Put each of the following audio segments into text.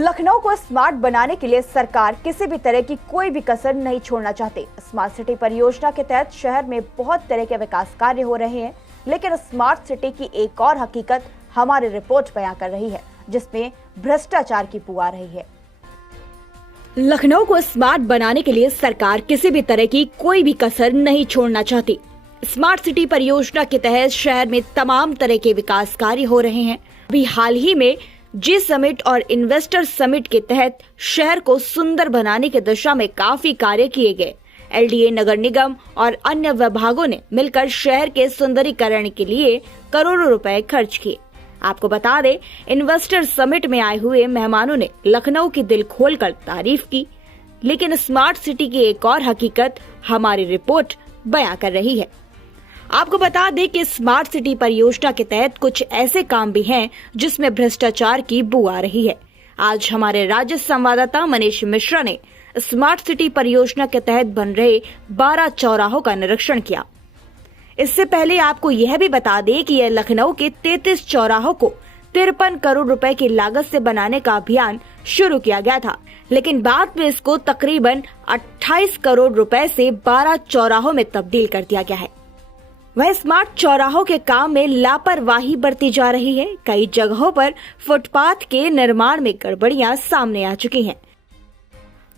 लखनऊ को स्मार्ट बनाने के लिए सरकार किसी भी तरह की कोई भी कसर नहीं छोड़ना चाहती। स्मार्ट सिटी परियोजना के तहत शहर में बहुत तरह के विकास कार्य हो रहे हैं, लेकिन स्मार्ट सिटी की एक और हकीकत हमारी रिपोर्ट बयां कर रही है, जिसमें भ्रष्टाचार की बू आ रही है। लखनऊ को स्मार्ट बनाने के लिए सरकार किसी भी तरह की कोई भी कसर नहीं छोड़ना चाहती। स्मार्ट सिटी परियोजना के तहत शहर में तमाम तरह के विकास कार्य हो रहे हैं। अभी हाल ही में जी समिट और इन्वेस्टर समिट के तहत शहर को सुंदर बनाने की दिशा में काफी कार्य किए गए। एलडीए, नगर निगम और अन्य विभागों ने मिलकर शहर के सुंदरीकरण के लिए करोड़ों रुपए खर्च किए। आपको बता दें, इन्वेस्टर समिट में आए हुए मेहमानों ने लखनऊ की दिल खोलकर तारीफ की, लेकिन स्मार्ट सिटी की एक और हकीकत हमारी रिपोर्ट बयां कर रही है। आपको बता दें कि स्मार्ट सिटी परियोजना के तहत कुछ ऐसे काम भी हैं जिसमें भ्रष्टाचार की बू आ रही है। आज हमारे राज्य संवाददाता मनीष मिश्रा ने स्मार्ट सिटी परियोजना के तहत बन रहे 12 चौराहों का निरीक्षण किया। इससे पहले आपको यह भी बता दें कि यह लखनऊ के 33 चौराहों को 53 करोड़ रुपए की लागत से बनाने का अभियान शुरू किया गया था, लेकिन बाद में इसको तकरीबन 28 करोड़ रुपए से 12 चौराहों में तब्दील कर दिया गया है। वह स्मार्ट चौराहों के काम में लापरवाही बरती जा रही है। कई जगहों पर फुटपाथ के निर्माण में गड़बड़ियां सामने आ चुकी हैं।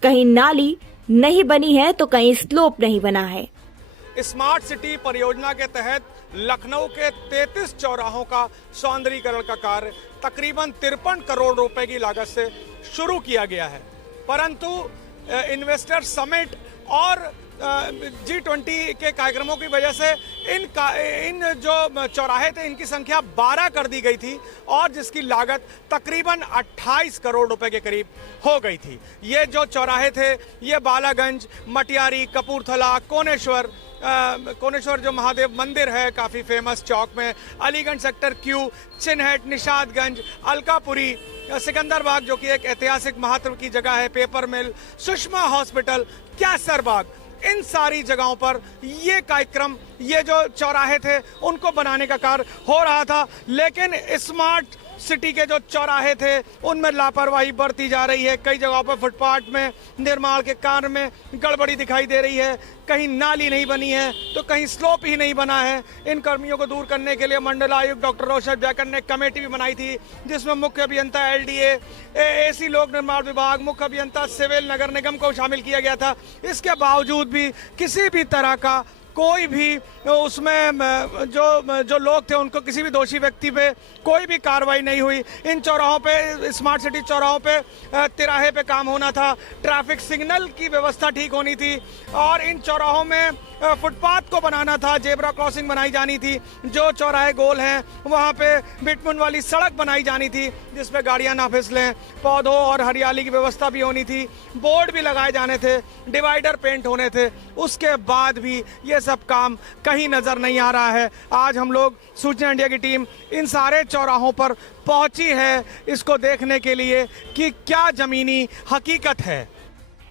कहीं नाली नहीं बनी है तो कहीं स्लोप नहीं बना है। स्मार्ट सिटी परियोजना के तहत लखनऊ के 33 चौराहों का सौंदर्यीकरण का कार्य तकरीबन 53 करोड़ रुपए की लागत से शुरू किया गया है, परंतु इन्वेस्टर समिट और G20 के कार्यक्रमों की वजह से इन जो चौराहे थे इनकी संख्या 12 कर दी गई थी और जिसकी लागत तकरीबन 28 करोड़ रुपए के करीब हो गई थी। ये जो चौराहे थे ये बालागंज, मटियारी, कपूरथला, कोनेश्वर जो महादेव मंदिर है काफ़ी फेमस चौक में, अलीगंज सेक्टर क्यू, चिन्हट, निशादगंज, अलकापुरी, सिकंदरबाग जो कि एक ऐतिहासिक महत्व की जगह है, पेपर मिल, सुषमा हॉस्पिटल, कैसरबाग, इन सारी जगहों पर ये कार्यक्रम, ये जो चौराहे थे उनको बनाने का कार्य हो रहा था, लेकिन स्मार्ट सिटी के जो चौराहे थे उनमें लापरवाही बरती जा रही है। कई जगहों पर फुटपाथ में निर्माण के कार्य में गड़बड़ी दिखाई दे रही है। कहीं नाली नहीं बनी है तो कहीं स्लोप ही नहीं बना है। इन कर्मियों को दूर करने के लिए मंडलायुक्त डॉक्टर रोशन जैकर ने कमेटी भी बनाई थी, जिसमें मुख्य अभियंता एलडीए, एसी लोक निर्माण विभाग, मुख्य अभियंता सिविल, नगर निगम को शामिल किया गया था। इसके बावजूद भी किसी भी तरह का कोई भी उसमें जो लोग थे उनको किसी भी दोषी व्यक्ति पे कोई भी कार्रवाई नहीं हुई। इन चौराहों पे, स्मार्ट सिटी चौराहों पे तिराहे पे काम होना था, ट्रैफिक सिग्नल की व्यवस्था ठीक होनी थी और इन चौराहों में फुटपाथ को बनाना था, जेब्रा क्रॉसिंग बनाई जानी थी, जो चौराहे गोल हैं वहाँ पे बिटमुन वाली सड़क बनाई जानी थी जिसपे गाड़ियाँ ना फिसलें, पौधों और हरियाली की व्यवस्था भी होनी थी, बोर्ड भी लगाए जाने थे, डिवाइडर पेंट होने थे। उसके बाद भी ये सब काम कहीं नजर नहीं आ रहा है। आज हम लोग सूचना इंडिया की टीम इन सारे चौराहों पर पहुंची है इसको देखने के लिए कि क्या जमीनी हकीकत है।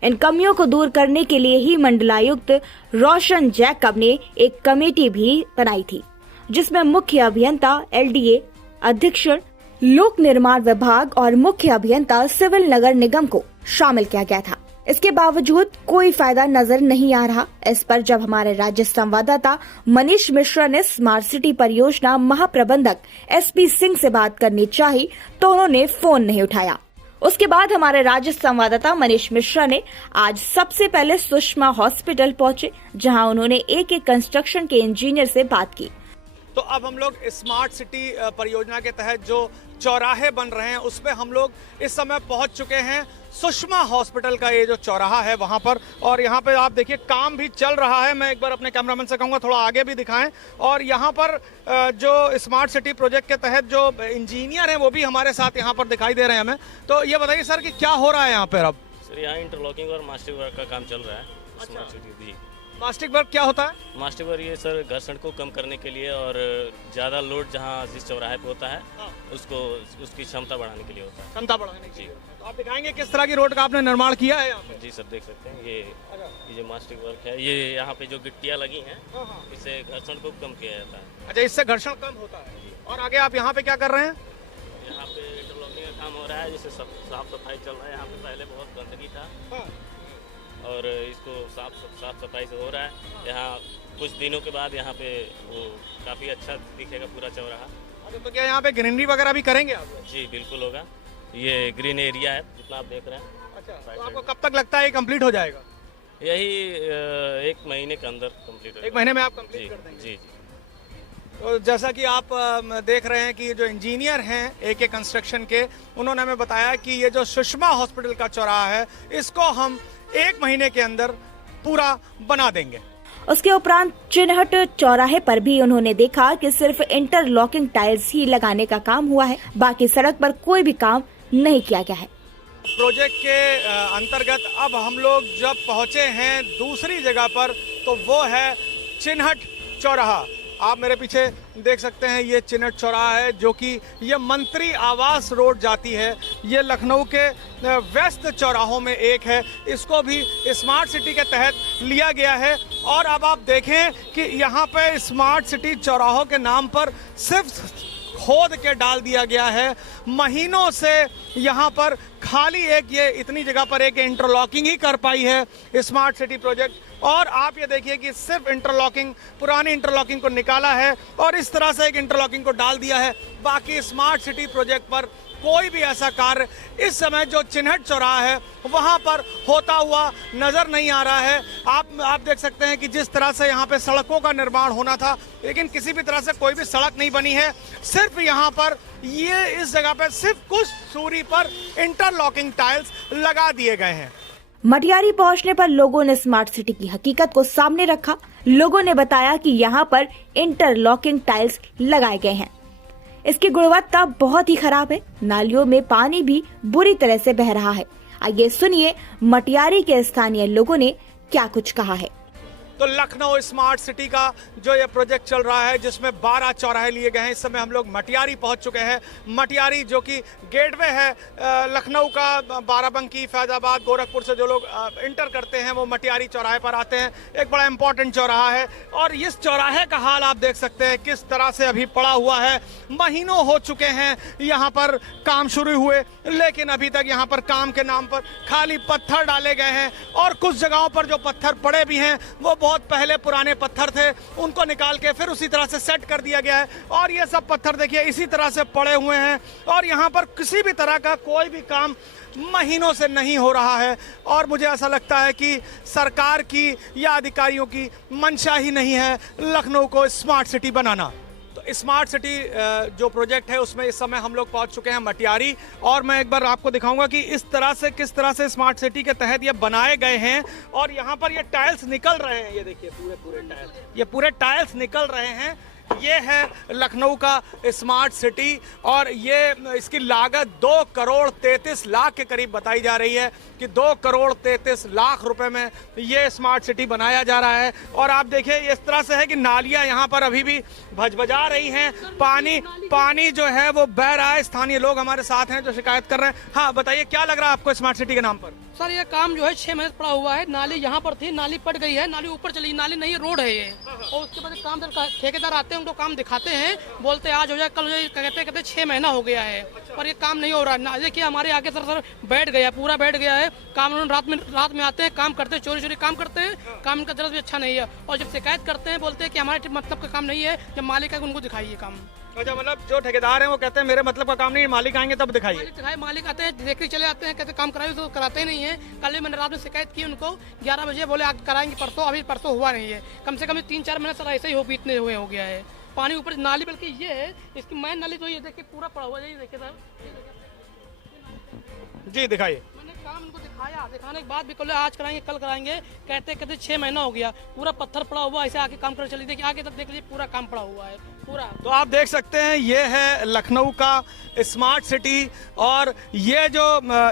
इन कमियों को दूर करने के लिए ही मंडलायुक्त रोशन जैकब ने एक कमेटी भी बनाई थी, जिसमें मुख्य अभियंता एलडीए, अधीक्षण लोक निर्माण विभाग और मुख्य अभियंता सिविल नगर निगम को शामिल किया गया था। इसके बावजूद कोई फायदा नजर नहीं आ रहा। इस पर जब हमारे राज्य संवाददाता मनीष मिश्रा ने स्मार्ट सिटी परियोजना महाप्रबंधक एसपी सिंह से बात करनी चाही तो उन्होंने फोन नहीं उठाया। उसके बाद हमारे राज्य संवाददाता मनीष मिश्रा ने आज सबसे पहले सुषमा हॉस्पिटल पहुंचे, जहां उन्होंने एक कंस्ट्रक्शन के इंजीनियर से बात की। तो अब हम लोग स्मार्ट सिटी परियोजना के तहत जो चौराहे बन रहे हैं उस पे हम लोग इस समय पहुंच चुके हैं। सुषमा हॉस्पिटल का ये जो चौराहा है वहां पर, और यहाँ पे आप देखिए काम भी चल रहा है। मैं एक बार अपने कैमरामैन से कहूँगा थोड़ा आगे भी दिखाएं। और यहाँ पर जो स्मार्ट सिटी प्रोजेक्ट के तहत जो इंजीनियर हैं वो भी हमारे साथ यहाँ पर दिखाई दे रहे हैं हमें। तो ये बताइए सर कि क्या हो रहा है यहाँ पर अब? सर यहाँ इंटरलॉकिंग और मास्टिक वर्क का काम चल रहा है। स्मार्ट सिटी मास्टिक वर्क क्या होता है? मास्टिक वर्क ये सर घर्षण को कम करने के लिए और ज़्यादा लोड जहाँ जिस चौराहे पे होता है उसको उसकी क्षमता बढ़ाने के लिए होता है। क्षमता बढ़ाने के लिए। तो आप दिखाएंगे किस तरह की रोड का आपने निर्माण किया है यहाँ पे? जी सर, देख सकते हैं ये जो मास्टिक वर्क है, ये यहाँ पे जो गिट्टियाँ लगी हैं इससे घर्षण को कम किया जाता है। अच्छा, इससे घर्षण कम होता है। और आगे आप यहाँ पे क्या कर रहे हैं? यहाँ पे इंटरलॉकिंग का काम हो रहा है, जिससे साफ सफाई चल रहा है। यहाँ पे पहले बहुत गंदगी था और इसको साफ सफाई से हो रहा है। यहाँ कुछ दिनों के बाद यहाँ पे वो काफ़ी अच्छा दिखेगा पूरा चौराहा। तो क्या यहाँ पे ग्रीनरी वगैरह भी करेंगे आप? जी बिल्कुल होगा, ये ग्रीन एरिया है जितना आप देख रहे हैं। अच्छा, तो आपको कब तक लगता है ये कंप्लीट हो जाएगा? यही 1 महीने के अंदर कंप्लीट हो 1 महीने में आप कंप्लीट कर देंगे? जी। तो जैसा कि आप देख रहे हैं कि जो इंजीनियर हैं AK कंस्ट्रक्शन के, उन्होंने हमें बताया कि ये जो सुषमा हॉस्पिटल का चौराहा है, इसको हम 1 महीने के अंदर पूरा बना देंगे। उसके उपरांत चिन्हट चौराहे पर भी उन्होंने देखा कि सिर्फ इंटरलॉकिंग टाइल्स ही लगाने का काम हुआ है, बाकी सड़क पर कोई भी काम नहीं किया गया है। प्रोजेक्ट के अंतर्गत अब हम लोग जब पहुंचे हैं दूसरी जगह पर, तो वो है चिन्हट चौराहा। आप मेरे पीछे देख सकते हैं, ये चिन्हट चौराहा है जो कि ये मंत्री आवास रोड जाती है। ये लखनऊ के व्यस्त चौराहों में एक है। इसको भी स्मार्ट सिटी के तहत लिया गया है। और अब आप देखें कि यहाँ पे स्मार्ट सिटी चौराहों के नाम पर सिर्फ खोद के डाल दिया गया है। महीनों से यहाँ पर खाली एक ये इतनी जगह पर एक इंटरलॉकिंग ही कर पाई है स्मार्ट सिटी प्रोजेक्ट। और आप ये देखिए कि सिर्फ इंटरलॉकिंग, पुरानी इंटरलॉकिंग को निकाला है और इस तरह से एक इंटरलॉकिंग को डाल दिया है। बाकी स्मार्ट सिटी प्रोजेक्ट पर कोई भी ऐसा कार्य इस समय जो चिन्हट चौराहा है वहां पर होता हुआ नजर नहीं आ रहा है। आप देख सकते हैं कि जिस तरह से यहाँ पे सड़कों का निर्माण होना था, लेकिन किसी भी तरह से कोई भी सड़क नहीं बनी है। सिर्फ यहाँ पर ये इस जगह पे सिर्फ कुछ दूरी पर इंटरलॉकिंग टाइल्स लगा दिए गए हैं। मटियारी पहुंचने पर लोगों ने स्मार्ट सिटी की हकीकत को सामने रखा। लोगों ने बताया कि यहाँ पर इंटरलॉकिंग टाइल्स लगाए गए हैं। इसकी गुणवत्ता बहुत ही खराब है। नालियों में पानी भी बुरी तरह से बह रहा है। आइए सुनिए मटियारी के स्थानीय लोगों ने क्या कुछ कहा है। तो लखनऊ स्मार्ट सिटी का जो ये प्रोजेक्ट चल रहा है, जिसमें 12 चौराहे लिए गए हैं, इस समय हम लोग मटियारी पहुंच चुके हैं। मटियारी जो कि गेटवे है लखनऊ का, बाराबंकी, फैजाबाद, गोरखपुर से जो लोग इंटर करते हैं वो मटियारी चौराहे पर आते हैं। एक बड़ा इंपॉर्टेंट चौराहा है और इस चौराहे का हाल आप देख सकते हैं किस तरह से अभी पड़ा हुआ है। महीनों हो चुके हैं यहाँ पर काम शुरू हुए, लेकिन अभी तक यहाँ पर काम के नाम पर खाली पत्थर डाले गए हैं। और कुछ जगहों पर जो पत्थर पड़े भी हैं वो बहुत पहले पुराने पत्थर थे, उनको निकाल के फिर उसी तरह से सेट कर दिया गया है। और ये सब पत्थर देखिए इसी तरह से पड़े हुए हैं और यहाँ पर किसी भी तरह का कोई भी काम महीनों से नहीं हो रहा है। और मुझे ऐसा लगता है कि सरकार की या अधिकारियों की मंशा ही नहीं है लखनऊ को स्मार्ट सिटी बनाना। तो स्मार्ट सिटी जो प्रोजेक्ट है उसमें इस समय हम लोग पहुंच चुके हैं मटियारी। और मैं एक बार आपको दिखाऊंगा कि इस तरह से किस तरह से स्मार्ट सिटी के तहत ये बनाए गए हैं। और यहाँ पर ये टाइल्स निकल रहे हैं, ये देखिए पूरे टाइल्स, ये पूरे टाइल्स निकल रहे हैं। ये है लखनऊ का स्मार्ट सिटी और ये इसकी लागत 2 करोड़ 33 लाख के करीब बताई जा रही है कि 2 करोड़ 33 लाख रुपए में ये स्मार्ट सिटी बनाया जा रहा है। और आप देखिए इस तरह से है कि नालियां यहाँ पर अभी भी भजभजा रही हैं, पानी जो है वो बह रहा है। स्थानीय लोग हमारे साथ हैं जो शिकायत कर रहे हैं। हाँ बताइए, क्या लग रहा है आपको स्मार्ट सिटी के नाम पर? सर ये काम जो है 6 महीने पड़ा हुआ है। नाली यहाँ पर थी, नाली पट गई है, नाली ऊपर चली, नाली नहीं रोड है ये। और उसके बाद काम ठेकेदार आते हैं, उनको काम दिखाते हैं, बोलते हैं आज हो जाए कल हो जाए, कहते 6 महीना हो गया है पर ये काम नहीं हो रहा है। देखिए हमारे आगे सर बैठ गया, पूरा बैठ गया है काम। उन्होंने रात में आते हैं, काम करते हैं, चोरी काम करते हैं, काम इनका जरा भी अच्छा नहीं है। और जब शिकायत करते हैं बोलते हैं कि हमारे मतलब का काम नहीं है, जब मालिक है उनको दिखाइए काम। अच्छा, मतलब जो ठेकेदार हैं वो कहते हैं मेरे मतलब का काम नहीं, मालिक आएंगे तब दिखाइए। मालिक आते हैं, देख के चले आते हैं, कहते काम कराइए, तो कराते ही नहीं है। कल भी मैंने रात में शिकायत की उनको, 11 बजे बोले आप कराएंगे परसों, अभी परसों हुआ नहीं है। कम से कम 3-4 महीने सर ऐसे ही बीतने हुए हो गया है। पानी ऊपर नाली, बल्कि ये है इसकी मेन नाली, तो ये देखिए पूरा पड़ा हुआ है। ये देखिए सर, जी दिखाइए। मैंने काम इनको दिखाया, दिखाने के बाद भी बोले आज कराएंगे कल कराएंगे, कहते 6 महीना हो गया, पूरा पत्थर पड़ा हुआ, ऐसे आके काम कर चलिए। देखिए आगे तक देख लीजिए, पूरा काम पड़ा हुआ है पूरा। तो आप देख सकते हैं ये है लखनऊ का स्मार्ट सिटी और ये जो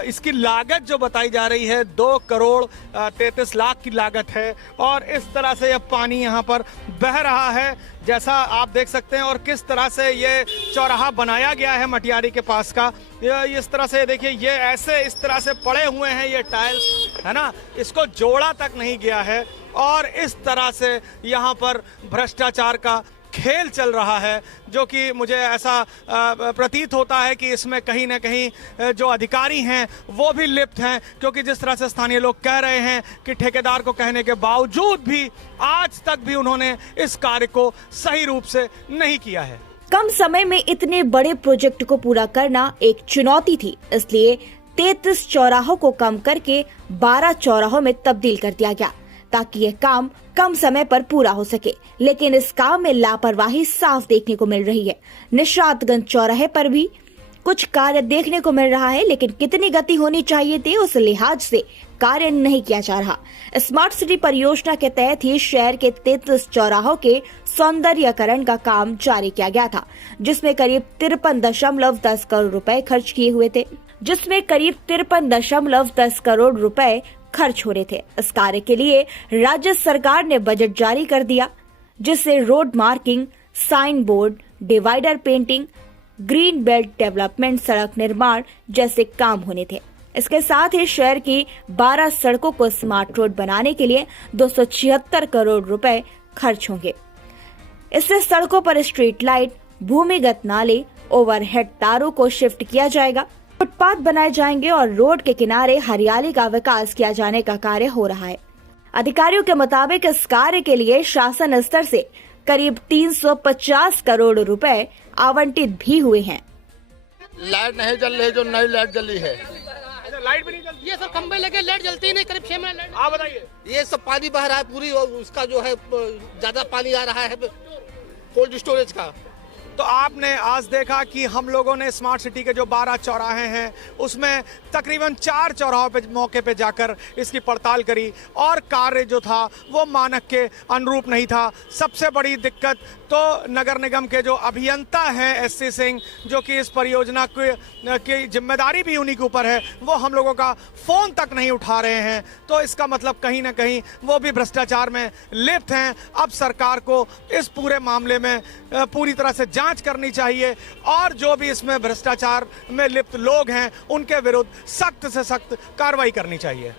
इसकी लागत जो बताई जा रही है 2 करोड़ 33 लाख की लागत है। और इस तरह से अब पानी यहाँ पर बह रहा है जैसा आप देख सकते हैं। और किस तरह से ये चौराहा बनाया गया है मटियारी के पास का, ये इस तरह से देखिए, ये ऐसे इस तरह से पड़े हुए हैं ये टाइल्स, है ना, इसको जोड़ा तक नहीं गया है। और इस तरह से यहाँ पर भ्रष्टाचार का खेल चल रहा है, जो कि मुझे ऐसा प्रतीत होता है कि इसमें कहीं ना कहीं जो अधिकारी हैं वो भी लिप्त हैं, क्योंकि जिस तरह से स्थानीय लोग कह रहे हैं कि ठेकेदार को कहने के बावजूद भी आज तक भी उन्होंने इस कार्य को सही रूप से नहीं किया है। कम समय में इतने बड़े प्रोजेक्ट को पूरा करना एक चुनौती थी, इसलिए 33 चौराहों को कम करके 12 चौराहों में तब्दील कर दिया गया ताकि यह काम कम समय पर पूरा हो सके। लेकिन इस काम में लापरवाही साफ देखने को मिल रही है। निशातगंज चौराहे पर भी कुछ कार्य देखने को मिल रहा है, लेकिन कितनी गति होनी चाहिए थी उस लिहाज से कार्य नहीं किया जा रहा। स्मार्ट सिटी परियोजना के तहत ही शहर के 33 चौराहों के सौंदर्यकरण का काम जारी किया गया था, जिसमें करीब 53.10 करोड़ रुपए खर्च किए हुए थे खर्च हो रहे थे। इस कार्य के लिए राज्य सरकार ने बजट जारी कर दिया, जिससे road marking, sign board, divider painting, green belt development, सड़क निर्माण जैसे काम होने थे। इसके साथ ही शहर की 12 सड़कों को स्मार्ट रोड बनाने के लिए 276 करोड़ रुपए खर्च होंगे। इससे सड़कों पर स्ट्रीट लाइट, भूमिगत नाले, ओवरहेड तारों को शिफ्ट किया जाएगा, फुटपाथ बनाए जाएंगे और रोड के किनारे हरियाली का विकास किया जाने का कार्य हो रहा है। अधिकारियों के मुताबिक इस कार्य के लिए शासन स्तर से करीब 350 करोड़ रुपए आवंटित भी हुए हैं। लाइट नहीं जल रही, जो नई लाइट जली है। लाइट भी नहीं जलती? ये सब खंबे लगे, लाइट जलती ही नहीं, करीब 6 महीने लाइट। आप बताइए। ये सब पानी बह रहा है पूरी, और उसका जो है ज्यादा पानी आ रहा है कोल्ड स्टोरेज का। तो आपने आज देखा कि हम लोगों ने स्मार्ट सिटी के जो 12 चौराहे हैं उसमें तकरीबन 4 चौराहों पे मौके पे जाकर इसकी पड़ताल करी और कार्य जो था वो मानक के अनुरूप नहीं था। सबसे बड़ी दिक्कत तो नगर निगम के जो अभियंता हैं एससी सिंह, जो कि इस परियोजना की जिम्मेदारी भी उन्हीं के ऊपर है, वो हम लोगों का फ़ोन तक नहीं उठा रहे हैं। तो इसका मतलब कहीं ना कहीं वो भी भ्रष्टाचार में लिप्त हैं। अब सरकार को इस पूरे मामले में पूरी तरह से जांच करनी चाहिए और जो भी इसमें भ्रष्टाचार में लिप्त लोग हैं उनके विरुद्ध सख्त से सख्त कार्रवाई करनी चाहिए।